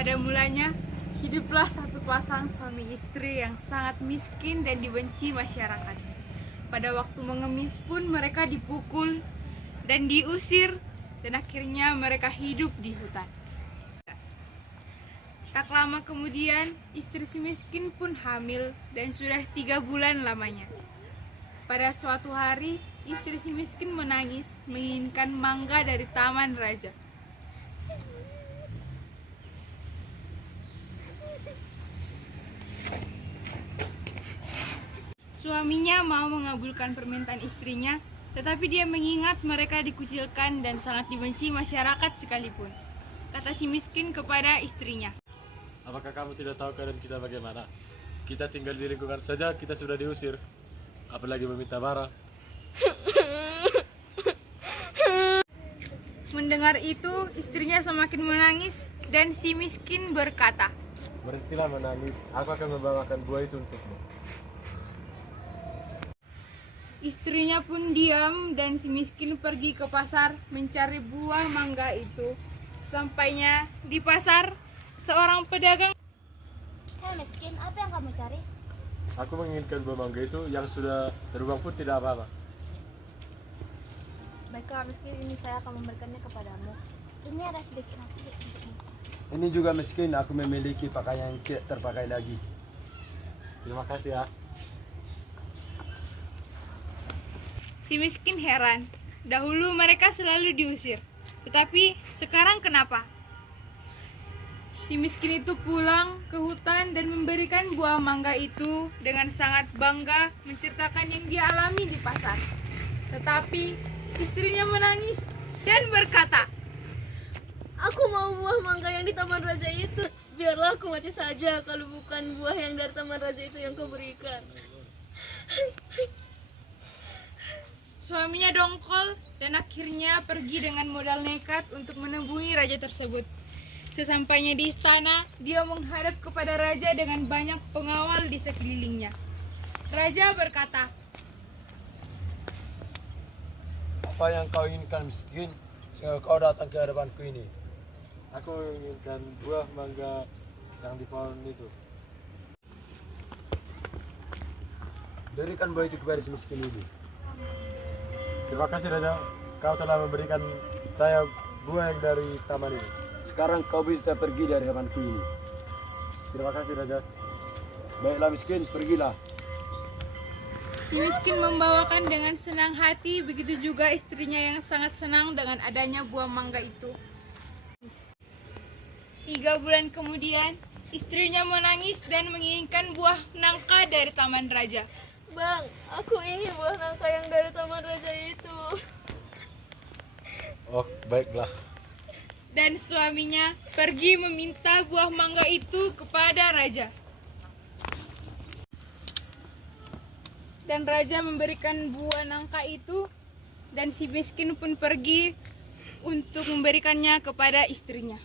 Pada mulanya, hiduplah satu pasang suami istri yang sangat miskin dan dibenci masyarakat. Pada waktu mengemis pun mereka dipukul dan diusir, dan akhirnya mereka hidup di hutan. Tak lama kemudian, istri si miskin pun hamil dan sudah 3 bulan lamanya. Pada suatu hari, istri si miskin menangis menginginkan mangga dari taman raja. Suaminya mau mengabulkan permintaan istrinya, tetapi dia mengingat mereka dikucilkan dan sangat dibenci masyarakat sekalipun. Kata si miskin kepada istrinya, "Apakah kamu tidak tahu keadaan kita bagaimana? Kita tinggal di lingkungan saja, kita sudah diusir. Apalagi meminta barang." Mendengar itu, istrinya semakin menangis dan si miskin berkata, "Berhentilah menangis, aku akan membawakan buah itu untukmu." Istrinya pun diam dan si miskin pergi ke pasar mencari buah mangga itu. Sampainya di pasar, seorang pedagang. Hei miskin, apa yang kamu cari? Aku menginginkan buah mangga itu yang sudah terbuang pun tidak apa-apa. Baiklah miskin, ini saya akan memberikannya kepadamu. Ini ada sedikit nasi untukmu. Ini juga miskin, aku memiliki pakaian yang tidak terpakai lagi. Terima kasih ya. Si miskin heran. Dahulu mereka selalu diusir, tetapi sekarang kenapa? Si miskin itu pulang ke hutan dan memberikan buah mangga itu dengan sangat bangga menceritakan yang dia alami di pasar. Tetapi istrinya menangis dan berkata, Aku mau buah mangga yang di taman raja itu. Biarlah aku mati saja kalau bukan buah yang dari taman raja itu yang kau berikan. Suaminya dongkol dan akhirnya pergi dengan modal nekat untuk menemui raja tersebut. Sesampainya di istana, dia menghadap kepada raja dengan banyak pengawal di sekelilingnya. Raja berkata, Apa yang kau inginkan miskin, sehingga kau datang ke hadapanku ini? Aku menginginkan buah mangga yang di pohon itu. Berikan buah itu kepada si miskin ini. Terima kasih Raja, kau telah memberikan saya buah yang dari taman ini. Sekarang kau bisa pergi dari hadapanku ini. Terima kasih Raja. Baiklah miskin, pergilah. si miskin membawakan dengan senang hati, begitu juga istrinya yang sangat senang dengan adanya buah mangga itu. 3 bulan kemudian, istrinya menangis dan menginginkan buah nangka dari taman raja. Bang, aku ingin buah nangka yang dari taman raja itu. Oh, baiklah. Dan suaminya pergi meminta buah mangga itu kepada raja. Dan raja memberikan buah nangka itu, dan si miskin pun pergi untuk memberikannya kepada istrinya.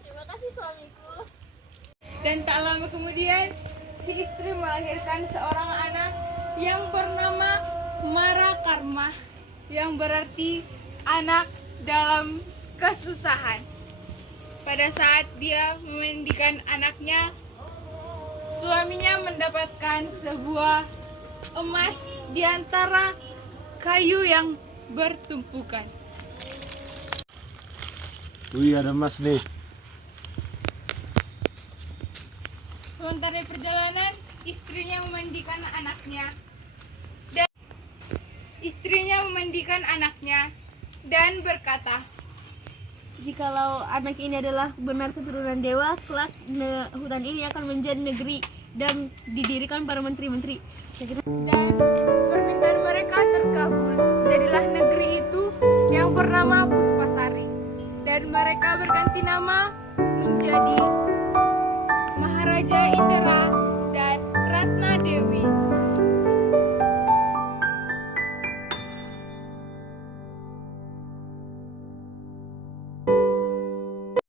Terima kasih suamiku. Dan tak lama kemudian, si istri melahirkan seorang anak yang bernama Marakarma, yang berarti anak dalam kesusahan. Pada saat dia memandikan anaknya, suaminya mendapatkan sebuah emas di antara kayu yang bertumpukan. Wih, ada emas nih. Sementara di perjalanan, istrinya memandikan anaknya dan berkata, Jikalau anak ini adalah benar keturunan dewa, kelak hutan ini akan menjadi negeri dan didirikan para menteri-menteri. dan permintaan mereka terkabul. Jadilah negeri itu yang bernama Puspasari, dan mereka berganti nama menjadi Maharaja Indra dan Ratna Dewi.